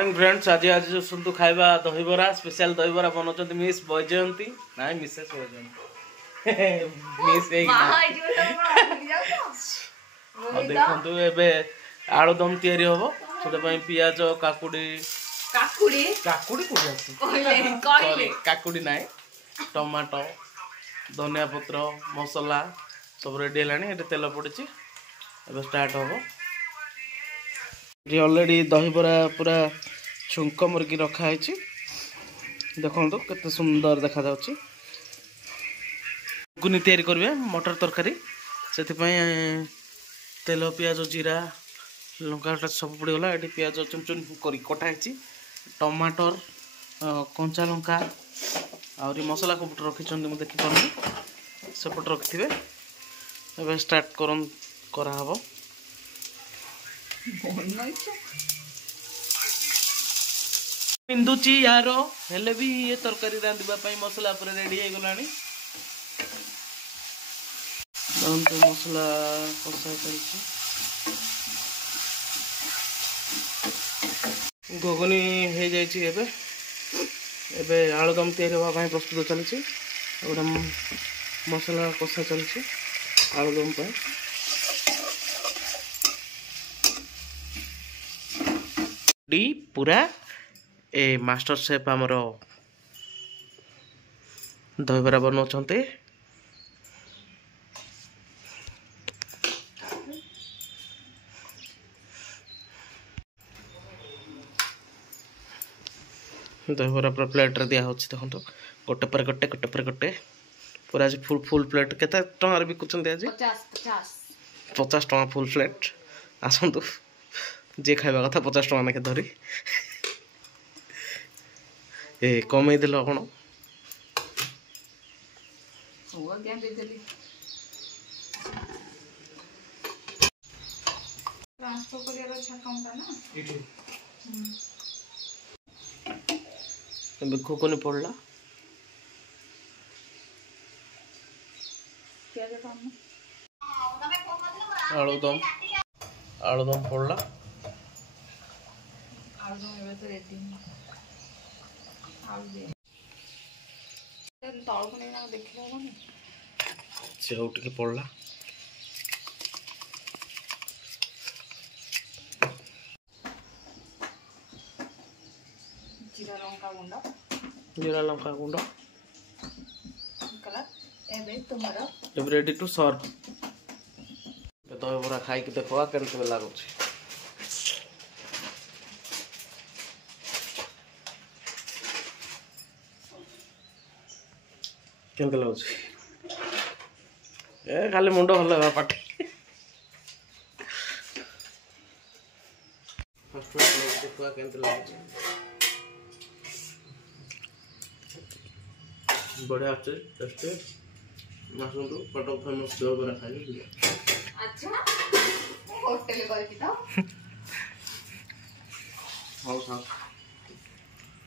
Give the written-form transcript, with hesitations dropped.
morning friends आज आज सुनतु खाइबा दहीबरा स्पेशल दहीबरा बनाउछन्ती मिस बैजयंती नाइ मिसेस बैजयंती मिस एक देखंतु एबे आलुदम तयारी होबो सेटा पई पियाज काकुडी काकुडी काकुडी कोठी आसी कहले काकुडी नाइ टमाटो धनिया पत्र मसाला सब रेडी हेलानी एटे तेल पड़िछि एबे स्टार्ट होबो ये ऑलरेडी दहीबरा पूरा छुंक मुर्गी रखा है देखो केते सुंदर देखा जाउछि गुनी तैयारी करबे मटर तरकारी से तेल पियाज जीरा लंका सब पड़ गला ये पियाज चुन चुन कर कटा है टमाटर कंचा लंका आउरी मसला कोपट रखी देखी पार्टी सेपट रखिथे एबे स्टार्ट करा हबो पिंदुची यारो हेले भी ये तरकारी रांधिबा पई मसला पूरा रेडी हो गलानी तो मसला कसा चलछि गोगनी हे जाइछि एबे एबे आलुदम तयारी होबा पई प्रस्तुत चलछि ओडा मसला कसा चलछि आलुदम पई डी पूरा ए मास्टर शेफ आमर दहीबरा बनाउछन्ते दहीबरा पूरा प्लेट रे दिया होछि देखंतो गोटे पर गोटे पूरा आज फुल प्लेट केते टंगार बिकुछन्ते आज 50 टंगा फुल प्लेट आसंतु जे खाइबा कथा 50 टंका नाके धरी ए कमे देल कोन ओवा क्या दे देली ट्रांसफर करिया अच्छा काउंटा ना इठी कोनी पड़ला क्या दे काम आलुदम पड़ला आलुदम एबे तो रेडी आलू दे तळ कोने ना देखले होनी सेउ टिके पड़ला जीरा लंका गुंड कलर एबे तुम्हारा एबे रेडी टू सर्व तो बरा खाई के देखवा केनते लागो छी केनते लागो छी ए खाली मुंडो हल्ला पाटी फर्स्ट देखवा केनते लागो छी बढ़िया अच्छे टेस्टी मासुंदु कटक फेमस देव बरा खाई अच्छा होटल कर की तो हां हां